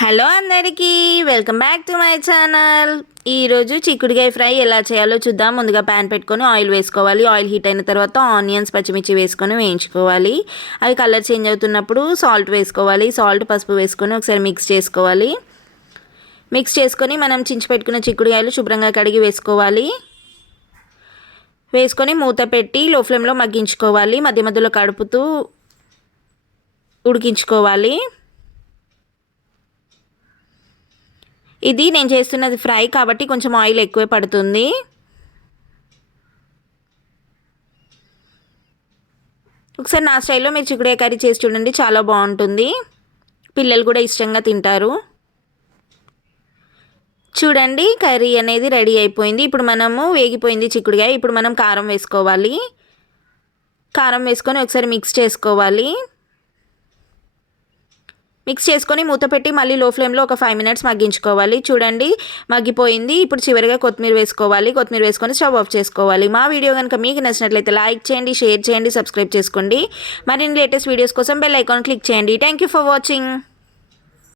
Hello అందరికీ welcome back to my channel. ఈరోజు చిక్కుడుకాయ ఫ్రై ఎలా చేయాలో చూద్దాం. ముందుగా ప్యాన్ పెట్టుకొని ఆయిల్ వేసుకోవాలి. ఆయిల్ హీట్ అయిన తర్వాత ఆనియన్స్ పచ్చిమిర్చి వేసుకొని వేయించుకోవాలి. అవి కలర్ చేంజ్ అవుతున్నప్పుడు సాల్ట్ వేసుకోవాలి. సాల్ట్ పసుపు వేసుకొని ఒకసారి మిక్స్ చేసుకోవాలి. మిక్స్ చేసుకొని మనం చించి పెట్టుకున్న చిక్కుడుకాయలు శుభ్రంగా కడిగి వేసుకోవాలి. వేసుకొని మూత పెట్టి లో ఫ్లేమ్లో మగ్గించుకోవాలి. మధ్య మధ్యలో కడుపుతూ ఉడికించుకోవాలి. ఇది నేను చేస్తున్నది ఫ్రై కాబట్టి కొంచెం ఆయిల్ ఎక్కువే పడుతుంది. ఒకసారి నా స్టైల్లో మీరు చిక్కుడే కర్రీ చేసి చూడండి చాలా బాగుంటుంది. పిల్లలు కూడా ఇష్టంగా తింటారు. చూడండి కర్రీ అనేది రెడీ అయిపోయింది. ఇప్పుడు మనము వేగిపోయింది చిక్కుడుగా ఇప్పుడు మనం కారం వేసుకోవాలి. కారం వేసుకొని ఒకసారి మిక్స్ చేసుకోవాలి. మిక్స్ చేసుకొని మూత పెట్టి మళ్ళీ లో ఫ్లేమ్లో ఒక ఫైవ్ మినిట్స్ మగ్గించుకోవాలి. చూడండి మగ్గిపోయింది. ఇప్పుడు చివరిగా కొత్తిమీర వేసుకోవాలి. కొత్తిమీర వేసుకొని స్టవ్ ఆఫ్ చేసుకోవాలి. మా వీడియో కనుక మీకు నచ్చినట్లయితే లైక్ చేయండి షేర్ చేయండి సబ్స్క్రైబ్ చేసుకోండి. మరిన్ని లేటెస్ట్ వీడియోస్ కోసం బెల్ ఐకాన్ క్లిక్ చేయండి. Thank you for watching